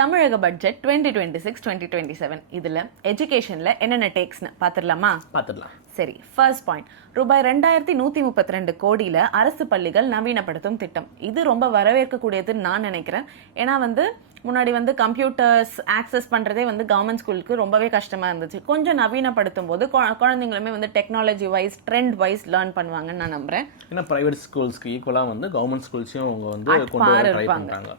தமிழக பட்ஜெட் 2026-2027 இதுல எஜுகேஷன்ல என்னென்ன டேக்ஸ்னு பார்த்துடலாம். சரி, ஃபர்ஸ்ட் பாயிண்ட், ரூபாய் 2132 கோடியில அரசு பள்ளிகள் நவீனப்படுத்தும் திட்டம். இது ரொம்ப வரவேற்கக்கூடியதுன்னு நான் நினைக்கிறேன். ஏன்னா முன்னாடி கம்ப்யூட்டர்ஸ் ஆக்சஸ் பண்றதே கவர்மெண்ட் ஸ்கூலுக்கு ரொம்பவே கஷ்டமா இருந்துச்சு. கொஞ்சம் நவீனப்படுத்தும் போது குழந்தைங்களுமே technology wise trend wise learn பண்ணுவாங்கன்னு நான் நம்புறேன். ஏன்னா பிரைவேட் ஸ்கூல்ஸ்க்கு ஈக்குவலா கவர்மெண்ட் ஸ்கூல்ஸையும் அவங்க கொண்டு வர ட்ரை பண்றாங்க.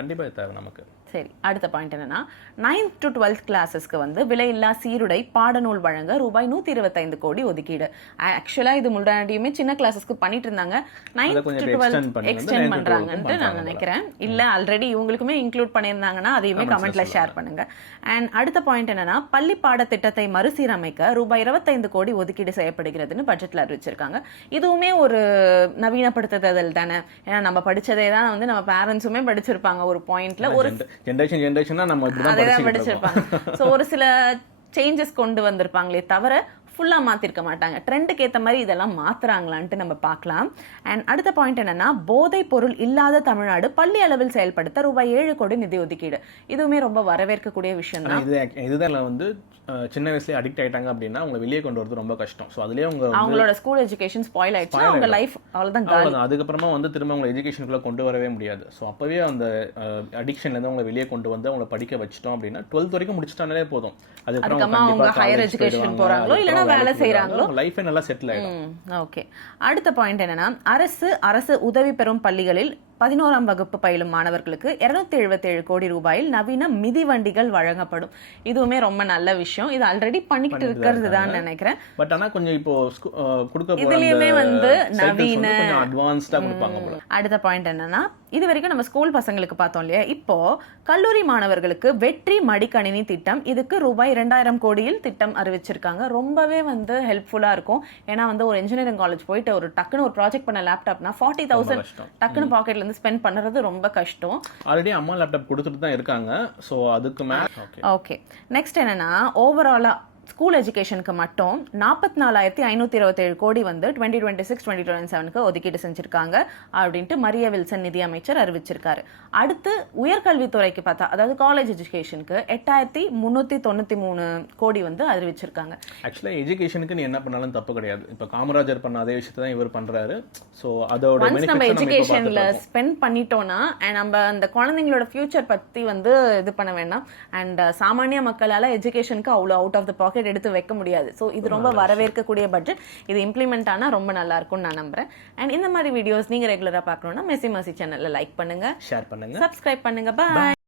கண்டிப்பா தேவை நமக்கு. சரி, அடுத்த பாயிண்ட் என்னன்னா 9th to 12th கிளாஸஸ்க்கு விலையில்லா சீருடை பாடநூல் வழங்க ரூபாய் 125 கோடி ஒதுக்கீடு. ஆக்சுவலா இது முன்னாடியுமே சின்ன கிளாஸஸ்க்கு பண்ணிட்டு இருந்தாங்க. 9th to 12th எக்ஸ்டெண்ட் பண்றாங்கன்னு நான் நினைக்கிறேன். இல்ல ஆல்ரெடி இவங்களுக்குமே இன்க்ளூட் பண்ணியிருந்தாங்கன்னா அதையுமே கமெண்ட்ல ஷேர் பண்ணுங்க. அண்ட் அடுத்த பாயிண்ட் என்னன்னா பள்ளி பாடத்திட்டத்தை மறுசீரமைக்க ரூபாய் 25 கோடி ஒதுக்கீடு செய்யப்படுகிறதுன்னு பட்ஜெட்ல அறிவிச்சிருக்காங்க. இதுவுமே ஒரு நவீனப்படுத்துதல் தானே. ஏன்னா நம்ம படிச்சதே தான் நம்ம பேரண்ட்ஸுமே படிச்சிருப்பாங்க. ஒரு பாயிண்ட்ல ஒரு ஜெனரேஷனா நம்ம இப்படிதான் படிச்சிருப்பாங்க. சோ ஒரு சில சேஞ்சஸ் கொண்டு வந்திருப்பாங்களே தவிர ஃபுல்லா மாத்திருக்க மாட்டாங்க. ட்ரெண்டுக்கு ஏத்த மாதிரி இதெல்லாம் மாத்துறாங்களான்ட்டு நம்ம பார்க்கலாம். அண்ட் அடுத்த பாயிண்ட் என்னன்னா போதை பொருள் இல்லாத தமிழ்நாடு பள்ளி அளவில் செயல்படுத்த ரூபாய் 7 கோடி நிதி ஒதுக்கீடு. இதுவுமே ரொம்ப வரவேற்கக்கூடிய விஷயம் தான். இதுதான் சின்ன வயசுல அடிக்ட் ஆயிட்டாங்க அப்படின்னா அவங்க வெளியே கொண்டு வரது ரொம்ப கஷ்டம். சோ அதுலயே அவங்களோட ஸ்கூல் எஜுகேஷன் ஸ்பாயில் ஆயிடுச்சு, அவங்க லைஃப் அவ்வளவுதான். அதுக்கப்புறமா திரும்ப அவங்க எஜுகேஷனுக்குள்ள கொண்டு வரவே முடியாது. சோ அப்பவே அந்த அடிக்ஷன்ல இருந்து அவங்க வெளியே கொண்டு வந்து அவங்களை படிக்க வச்சிட்டோம் அப்படின்னா 12th வரைக்கும் முடிச்சிட்டாலே போதும். அதுக்கப்புறமா அவங்க ஹையர் எஜுகேஷன் போறாங்களோ இல்லனா வேலை செய்றாங்களோ லைஃபே நல்லா செட்டில் ஆயிடும். ஓகே, அடுத்த பாயிண்ட் என்னன்னா அரசு உதவி பெறும் பள்ளிகளில் 11ஆம் வகுப்பு பயிலும் மாணவர்களுக்கு 277 கோடி ரூபாயில் நவீன மிதிவண்டிகள் வழங்கப்படும். இதுவுமே ரொம்ப நல்ல விஷயம். இது ஆல்ரெடி பண்ணிட்டு இருக்கிறது தான் நினைக்கிறேன். பட் ஆனா கொஞ்சம் இப்போ கொடுக்க இதுலயுமே நவீன அட்வான்ஸ்டா கொடுப்பாங்க போல. அடுத்த பாயிண்ட் என்னன்னா இது வரைக்கும் நம்ம ஸ்கூல் பசங்களுக்கு பார்த்தோம் இல்லையா, இப்போ கல்லூரி மாணவர்களுக்கு வெற்றி மடிக்கணினி திட்டம், இதுக்கு ரூபாய் 2000 கோடியில் திட்டம் அறிவிச்சிருக்காங்க. ரொம்பவே ஹெல்ப்ஃபுல்லா இருக்கும். ஏன்னா ஒரு இன்ஜினியரிங் காலேஜ் போயிட்டு ஒரு டக்குன்னு ஒரு ப்ராஜெக்ட் பண்ண லேப்டாப்னா 40,000 டக்குன்னு பாக்கெட்ல இருந்து ஸ்பெண்ட் பண்றது ரொம்ப கஷ்டம். ஆல்ரெடி அம்மா லேப்டாப் கொடுத்துட்டு தான் இருக்காங்க. சோ அதுக்கு மேல ஓகே, நெக்ஸ்ட் என்னன்னா ஓவராலா ஸ்கூல் எஜுகேஷனுக்கு மட்டும் 44,527 கோடி 2026-2027 ஒதுக்கீடு செஞ்சிருக்காங்க அப்படின்ட்டு மரிய வில்சன் நிதி அமைச்சர் அறிவிச்சிருக்காரு. அடுத்து உயர்கல்வித்துறைக்கு பார்த்தா, அதாவது காலேஜ் எஜுகேஷனுக்கு 8,393 கோடி அறிவிச்சிருக்காங்க. ஆக்சுவலா எஜுகேஷனுக்கு நீ என்ன பண்ணாலும் தப்பு கிடையாது. இப்ப காமராஜர் பண்ண அதே விஷயத்தை தான் இவர் பண்றாரு. சோ அதோட நம்ம எஜுகேஷன்ல ஸ்பெண்ட் பண்ணிட்டோம்னா நம்ம அந்த குழந்தைங்களோட ஃபியூச்சர் பத்தி இது பண்ண வேண்டாம். அண்ட் சாமானிய மக்களால எஜுகேஷனுக்கு அவ்வளவு அவுட் ஆஃப் த பாக்கெட் எடுத்து வைக்க முடியாது. சோ இது ரொம்ப வரவேற்கக்கூடிய பட்ஜெட். இது இம்ப்ளிமெண்ட் ஆனா ரொம்ப நல்லா இருக்கும்னு நான் நம்புறேன். அண்ட் இந்த மாதிரி வீடியோஸ் நீங்க ரெகுலரா பார்க்கணும்னா மெஸ்ஸி மர்சி சேனல்ல லைக் பண்ணுங்க, ஷேர் பண்ணுங்க, சப்ஸ்கிரைப் பண்ணுங்க. பாய்.